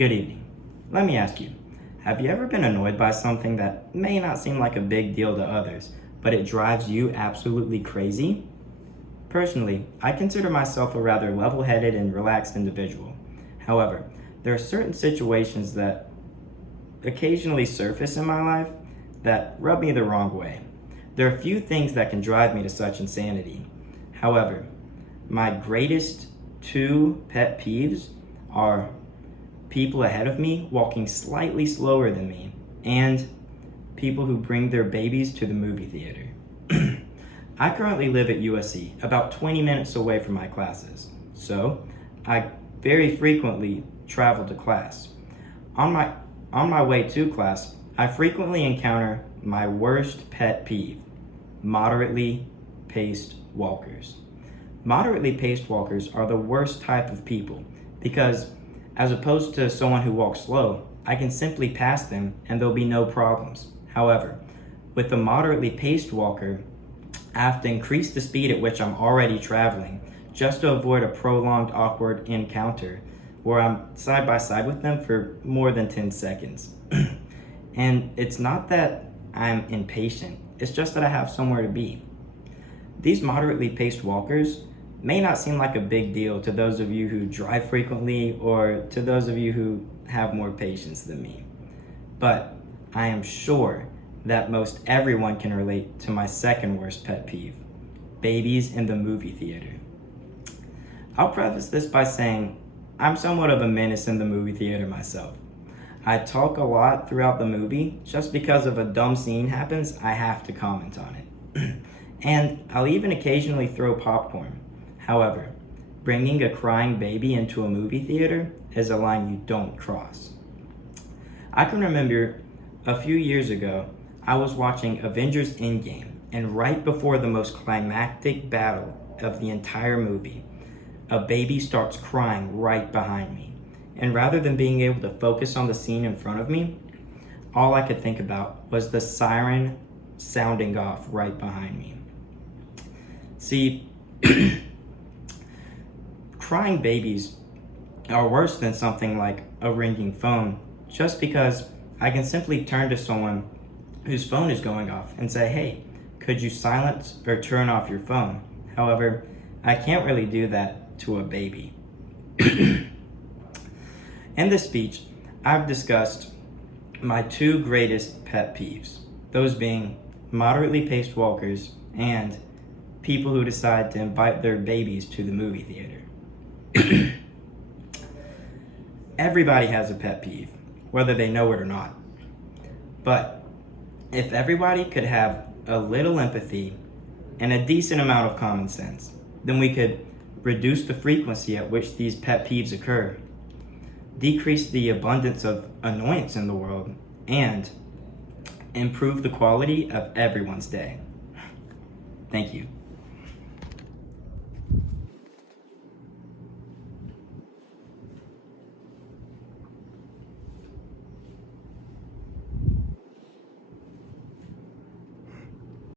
Good evening. Let me ask you, have you ever been annoyed by something that may not seem like a big deal to others, but it drives you absolutely crazy? Personally, I consider myself a rather level-headed and relaxed individual. However, there are certain situations that occasionally surface in my life that rub me the wrong way. There are few things that can drive me to such insanity. However, my greatest two pet peeves are people ahead of me walking slightly slower than me, and people who bring their babies to the movie theater. I currently live at USC, about 20 minutes away from my classes, so I very frequently travel to class. On my way to class, I frequently encounter my worst pet peeve: moderately paced walkers. Moderately paced walkers are the worst type of people because, as opposed to someone who walks slow, I can simply pass them and there'll be no problems. However, with a moderately paced walker, I have to increase the speed at which I'm already traveling just to avoid a prolonged awkward encounter where I'm side by side with them for more than 10 seconds. And it's not that I'm impatient, it's just that I have somewhere to be. These moderately paced walkers may not seem like a big deal to those of you who drive frequently or to those of you who have more patience than me. But I am sure that most everyone can relate to my second worst pet peeve: babies in the movie theater. I'll preface this by saying I'm somewhat of a menace in the movie theater myself. I talk a lot throughout the movie just because if a dumb scene happens, I have to comment on it. And I'll even occasionally throw popcorn. However, bringing a crying baby into a movie theater is a line you don't cross. I can remember a few years ago, I was watching Avengers Endgame, and right before the most climactic battle of the entire movie, a baby starts crying right behind me. And rather than being able to focus on the scene in front of me, all I could think about was the siren sounding off right behind me. See, crying babies are worse than something like a ringing phone, just because I can simply turn to someone whose phone is going off and say, "Hey, could you silence or turn off your phone?" However, I can't really do that to a baby. In this speech, I've discussed my two greatest pet peeves, those being moderately paced walkers and people who decide to invite their babies to the movie theater. Everybody has a pet peeve, whether they know it or not. But if everybody could have a little empathy and a decent amount of common sense, then we could reduce the frequency at which these pet peeves occur, decrease the abundance of annoyance in the world, and improve the quality of everyone's day. Thank you.